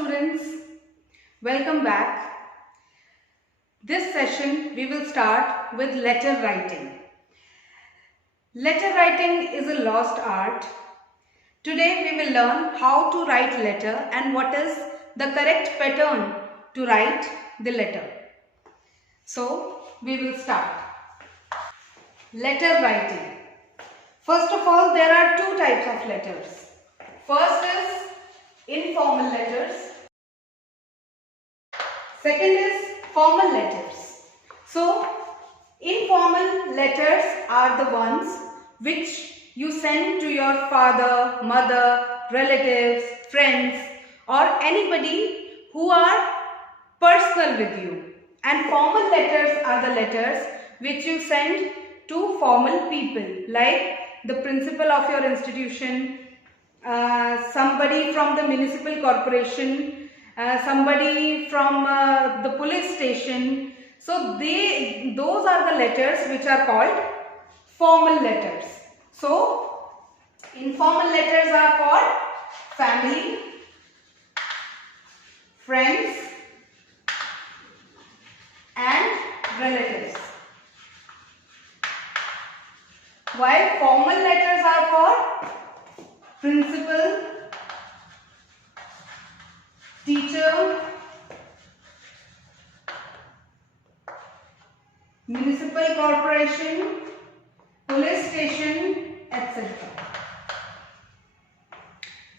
students, welcome back. This session we will start with letter writing. Letter writing is a lost art. Today we will learn how to write letter and what is the correct pattern to write the letter. So we will start. Letter writing. First of all, there are two types of letters. First is informal letters. Second is formal letters. So, informal letters are the ones which you send to your father, mother, relatives, friends or anybody who are personal with you. And formal letters are the letters which you send to formal people like the principal of your institution, somebody from the municipal corporation, somebody from the police station. So those are the letters which are called formal letters. So informal letters are for family, friends and relatives, while formal letters are for principal, teacher, municipal corporation, police station, etc.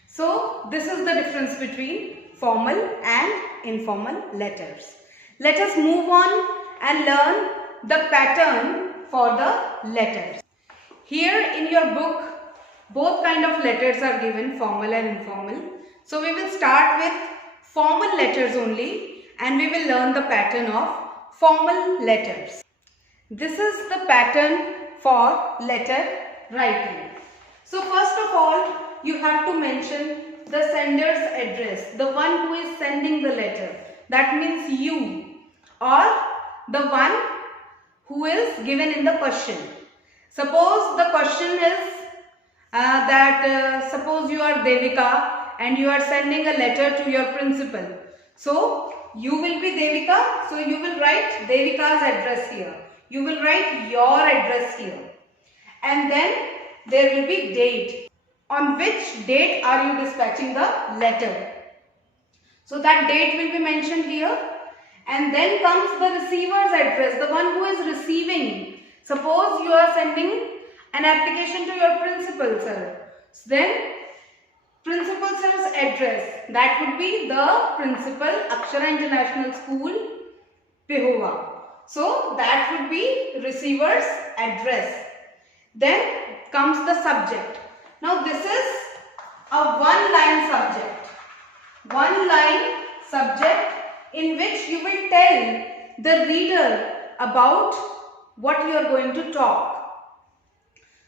So this is the difference between formal and informal letters. Let us move on and learn the pattern for the letters. Here in your book, both kind of letters are given, formal and informal. So we will start with formal letters only and we will learn the pattern of formal letters. This is the pattern for letter writing. So first of all, you have to mention the sender's address, the one who is sending the letter. That means you or the one who is given in the question. Suppose the question is suppose you are Devika and you are sending a letter to your principal. So you will be Devika, so you will write Devika's address here. You will write your address here. And then there will be date. On which date are you dispatching the letter? So that date will be mentioned here. And then comes the receiver's address, the one who is receiving. Suppose you are sending an application to your principal, sir. So then, principal sir's address, that would be the principal, Akshara International School, Pehova. So that would be receiver's address. Then comes the subject. Now this is a one-line subject. One-line subject in which you will tell the reader about what you are going to talk.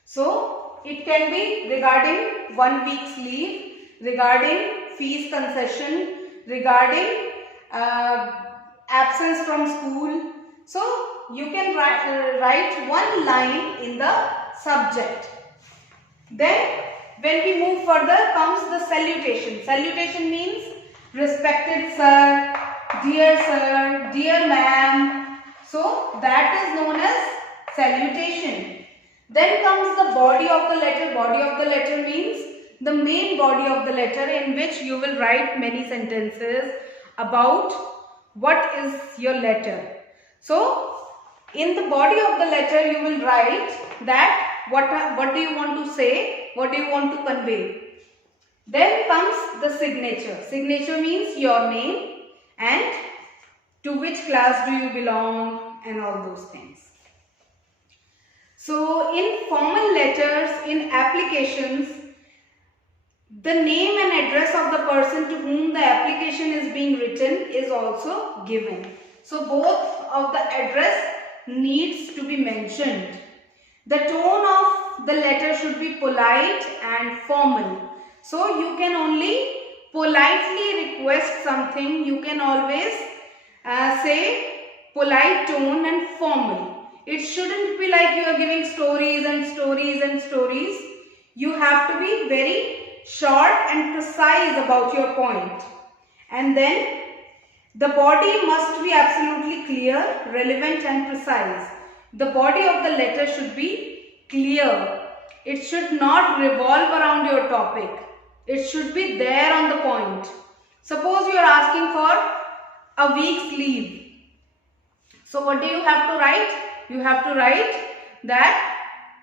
So it can be regarding 1 week's leave, regarding fees concession, regarding absence from school. So you can write one line in the subject. Then when we move further comes the salutation. Salutation means respected sir, dear ma'am. So that is known as salutation. Then comes the body of the letter. Body of the letter means the main body of the letter in which you will write many sentences about what is your letter. So in the body of the letter you will write that what do you want to say, what do you want to convey. Then comes the signature. Signature means your name and to which class do you belong and all those things. So in formal letters, in applications, the name and address of the person to whom the application is being written is also given. So both of the address needs to be mentioned. The tone of the letter should be polite and formal. So you can only politely request something. You can always say polite tone and formal. It shouldn't be like you are giving stories and stories and stories. You have to be very short and precise about your point. And then the body must be absolutely clear, relevant and precise. The body of the letter should be clear. It should not revolve around your topic. It should be there on the point. Suppose you are asking for a week's leave. So what do you have to write? You have to write that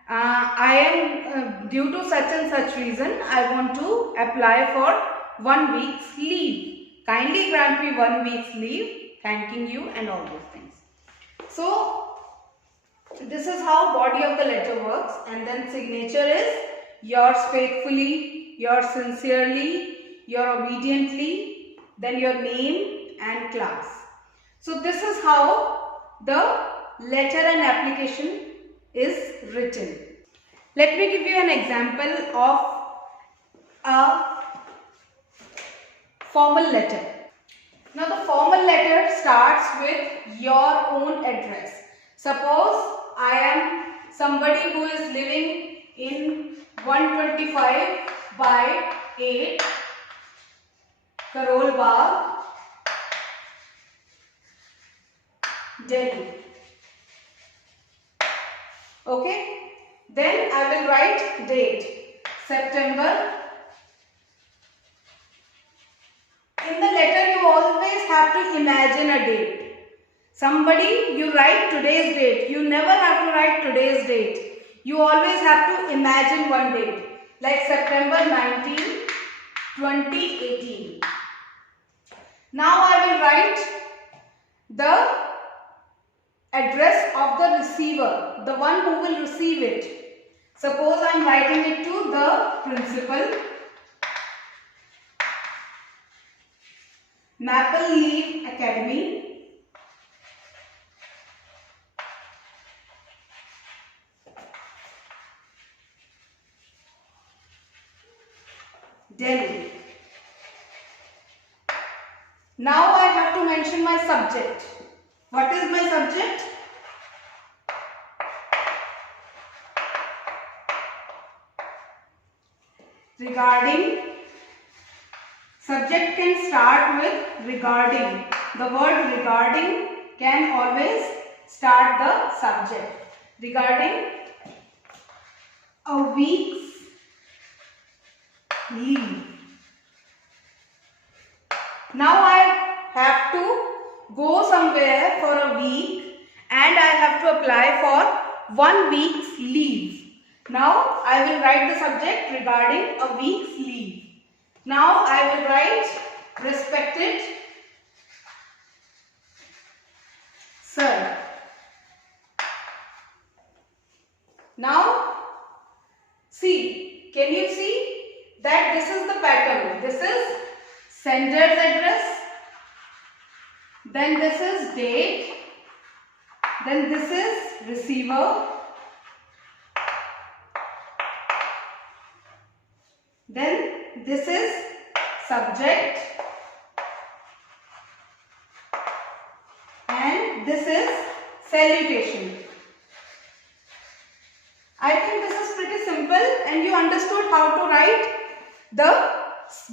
I am due to such and such reason I want to apply for 1 week's leave. Kindly grant me 1 week's leave, thanking you and all those things. So this is how body of the letter works, and then signature is yours faithfully, yours sincerely, your obediently, then your name and class. So this is how the letter and application is written. Let me give you an example of a formal letter. Now the formal letter starts with your own address. Suppose I am somebody who is living in 125 by 8 Karol Bagh, Delhi. Okay. Then I will write date, September. In the letter you always have to imagine a date. Somebody, you write today's date. You never have to write today's date. You always have to imagine one date. Like September 19, 2018. Now I will write the address of the receiver, the one who will receive it. Suppose I am writing it to the principal. Maple Leaf Academy, Delhi. Now I have to mention my subject. What is my subject? Regarding. Subject can start with regarding. The word regarding can always start the subject. Regarding a week's leave. Now I have to go somewhere for a week and I have to apply for 1 week's leave. Now I will write the subject regarding a week's leave. Now I will write respected sir. Now see, can you see that this is the pattern? This is sender's address, then this is date, then this is receiver, then this is subject, and this is salutation. I think this is pretty simple and you understood how to write the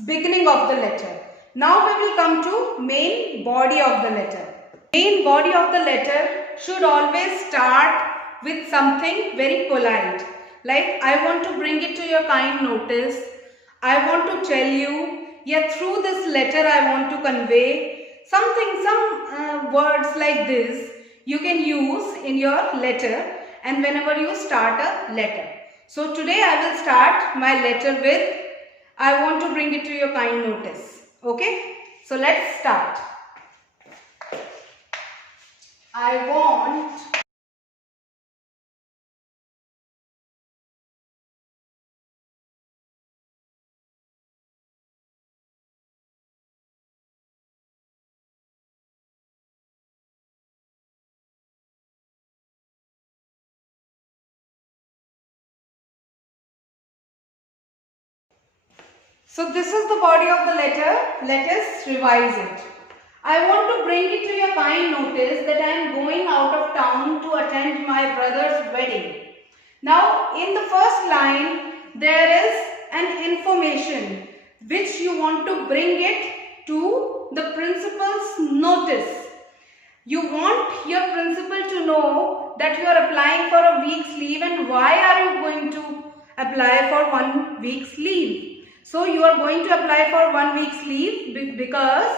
beginning of the letter. Now we will come to main body of the letter. Main body of the letter should always start with something very polite. Like, I want to bring it to your kind notice. I want to tell you, yeah, through this letter I want to convey something, some words like this you can use in your letter and whenever you start a letter. So today I will start my letter with, I want to bring it to your kind notice. Okay, so let's start. I want So this is the body of the letter. Let us revise it. I want to bring it to your kind notice that I am going out of town to attend my brother's wedding. Now in the first line there is an information which you want to bring it to the principal's notice. You want your principal to know that you are applying for a week's leave, and why are you going to apply for 1 week's leave. So you are going to apply for 1 week's leave because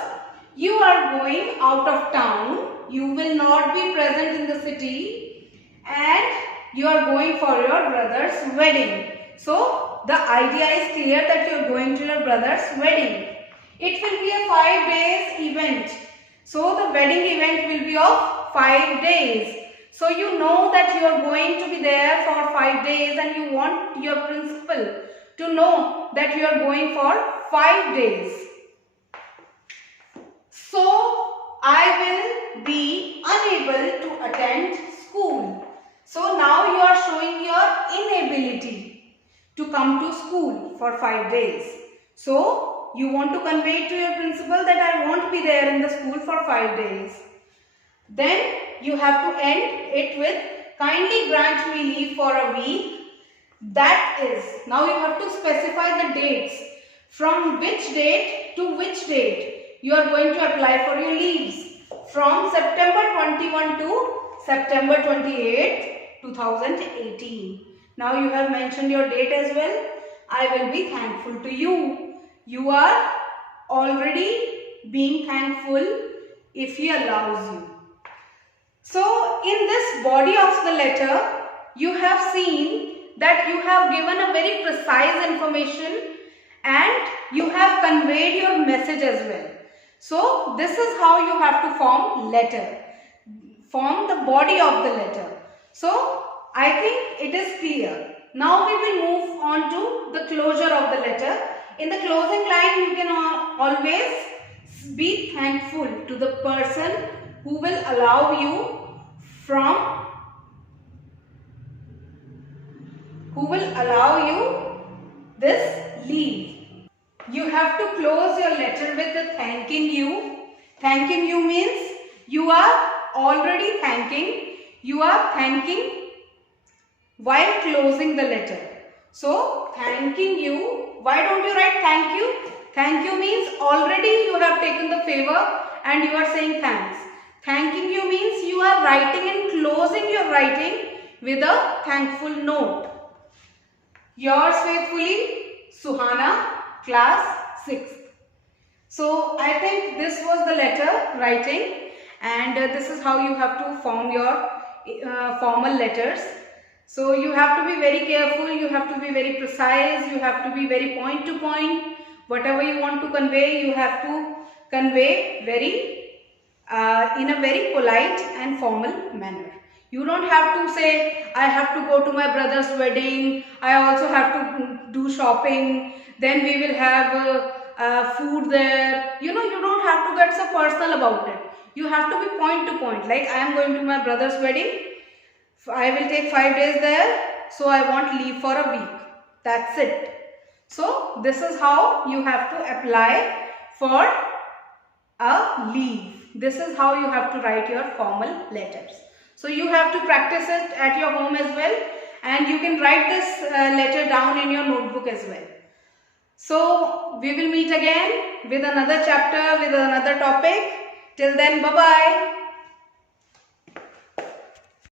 you are going out of town. You will not be present in the city and you are going for your brother's wedding. So the idea is clear that you are going to your brother's wedding. It will be a 5 days event. So the wedding event will be of 5 days. So you know that you are going to be there for 5 days and you want your principal to know that you are going for 5 days. So I will be unable to attend school. So now you are showing your inability to come to school for 5 days. So you want to convey to your principal that I won't be there in the school for 5 days. Then you have to end it with kindly grant me leave for a week. That is, now you have to specify the dates. From which date to which date you are going to apply for your leaves. From September 21 to September 28, 2018. Now you have mentioned your date as well. I will be thankful to you. You are already being thankful if he allows you. So in this body of the letter, you have seen that you have given a very precise information and you have conveyed your message as well. So this is how you have to form letter, form the body of the letter. So I think it is clear. Now we will move on to the closure of the letter. In the closing line, you can always be thankful to the person who will allow you this leave. You have to close your letter with the thanking you. Thanking you means you are already thanking. You are thanking while closing the letter. So thanking you. Why don't you write thank you? Thank you means already you have taken the favor and you are saying thanks. Thanking you means you are writing and closing your writing with a thankful note. Yours faithfully, Suhana, class 6th. So I think this was the letter writing, and this is how you have to form your formal letters. So you have to be very careful, you have to be very precise, you have to be very point to point. Whatever you want to convey, you have to convey in a very polite and formal manner. You don't have to say, I have to go to my brother's wedding, I also have to do shopping, then we will have food there. You know, you don't have to get so personal about it. You have to be point to point. Like, I am going to my brother's wedding, I will take 5 days there, so I want leave for a week. That's it. So this is how you have to apply for a leave. This is how you have to write your formal letters. So you have to practice it at your home as well, and you can write this letter down in your notebook as well. So we will meet again with another chapter, with another topic. Till then, bye-bye.